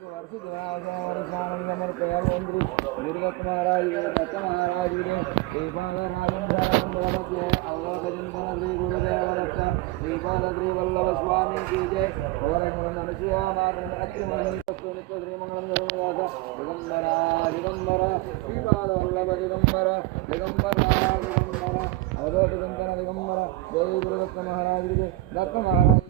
गुरुदत्त महाराज दत्त महाराज श्रीपाल राजेंद्र अवलोकचिंतन श्री गुरुदेव दत्त श्रीपाल श्री वल्लभ स्वामी की जय और नरसिंह मातृ श्रीमंगलम दिगंबरा दिगंबर श्रीपाल वल्लभ दिगंबर दिगंबरा दिगंबर अवलोकचिंतन दिगंबर जय गुरुदत्त महाराज दत्त महाराज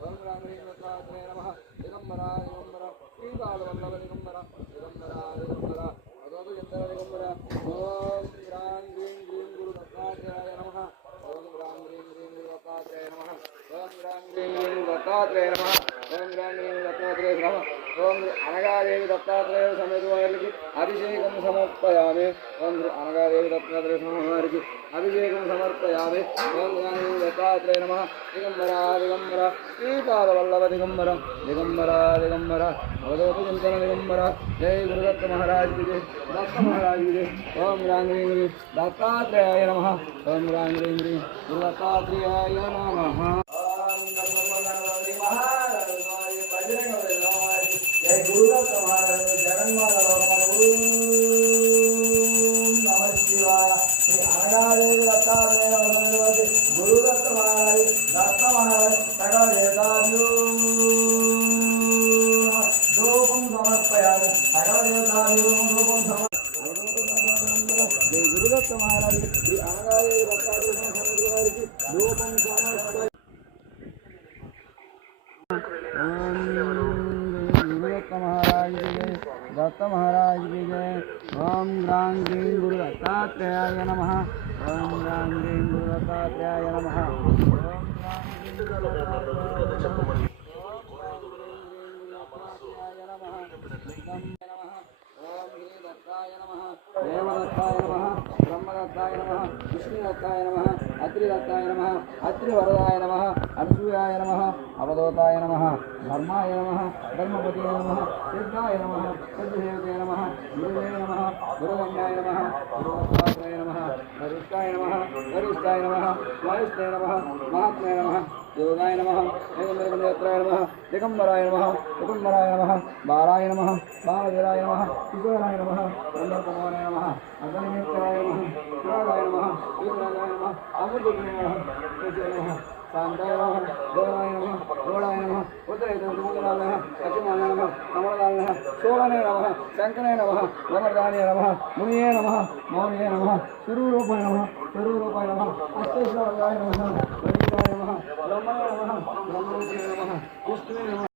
ओम राम दिगंबरा दिगंबरा श्रीपाल वल्लभ दिगंबरा दिगंबरा दिगंबरा अवलोकचिंतन दिगंबरा ओम राम ग्रीं ग्रीं गुरु दत्तात्रेयाय नमः ओम राम ग्रीं ग्रीं गुरु दत्तात्रेयाय नमः ओम राम ग्रीं ग्रीं गुरु दत्तात्रेयाय नमः ओम राम ग्रीं दत्तात्रेयाय नमः ओम अनगादेवी दत्तात्रेय समेत वारिकी अभिषेकं समर्पयामि ओम अनगादेवी दत्तात्रेय वारिकी अभिषेकं समर्पयामि ओम राम दत्तात्रेय नमः दिगंबरा दिगंबरा श्रीपाद वल्लभ दिगंबरा दिगंबरा दिगंबरा अवलोकचिंतन दिगंबरा जय गुरुदत्त महाराज की जय दत्त महाराज की जय ओम राम ग्रीं दत्तात्रेयाय नमः ओम राम ग्रीं गुरु दत्तात्रेयाय नमः जय गुरुदत्त महाराज जगन्माता नमः शिवाय श्री अनगादेवी दत्तात्रेय गुरुदत्त महाराज दत्त महाराज सकल देवताभ्यो धूपं समर्पयामि सकल देवताभ्यो धूपं समर्पयामि जय गुरुदत्त महाराज श्री अनगादेवी दत्तात्रेय वारिकी धूपं समर्पयामि महाराज की जय दत्त महाराज की जय ओम राम ग्रीं गुरु दत्तात्रेयाय नमः ओम राम ग्रीं गुरु दत्तात्रेयाय नमः ओम दत्ताय नमः देवदत्ताय नमः ब्रह्मदत्ताय नमः विष्णुदत्ताय नमः अत्रिदत्ताय नमः अत्रिवरदाय नमः अनसूयाय नमः अवधूताय नमः धर्माय नमः धर्मपतये नमः सिद्धाय नमः सिद्धदेवते नमः गुरुवे नमः गुरुगण्याय नमः गुरुदत्तात्रेय नमः वरिष्ठाय नमः वरिष्ठाय नमः वायुष्ठाय नमः महात्माय नमः योगाय नमः एकमेकनेत्राय नमः दिगंबराय नमः दिगंबराय नमः बालाय नमः बालवीराय नमः किशोराय नमः चंद्रकुमाराय नमः अग्निमित्राय नमः शिवाय नमः वीराय नमः अमृतज्ञाय नमः नमः शांताय नमः देवाय नमः गौडाय नमः उत्तरेतराय नमः अच्युताय नमः कमलाय नमः शोभने नमः शंकराय नमः वरदानाय नमः मुनिये नमः मौनिये नमः स्वरूपाय नमः स्वरूपाय नमः अष्टेश्वराय नमः वरिष्ठाय नमः ब्रह्मणे नमः ब्रह्मरूपाय नमः विष्णुवे नमः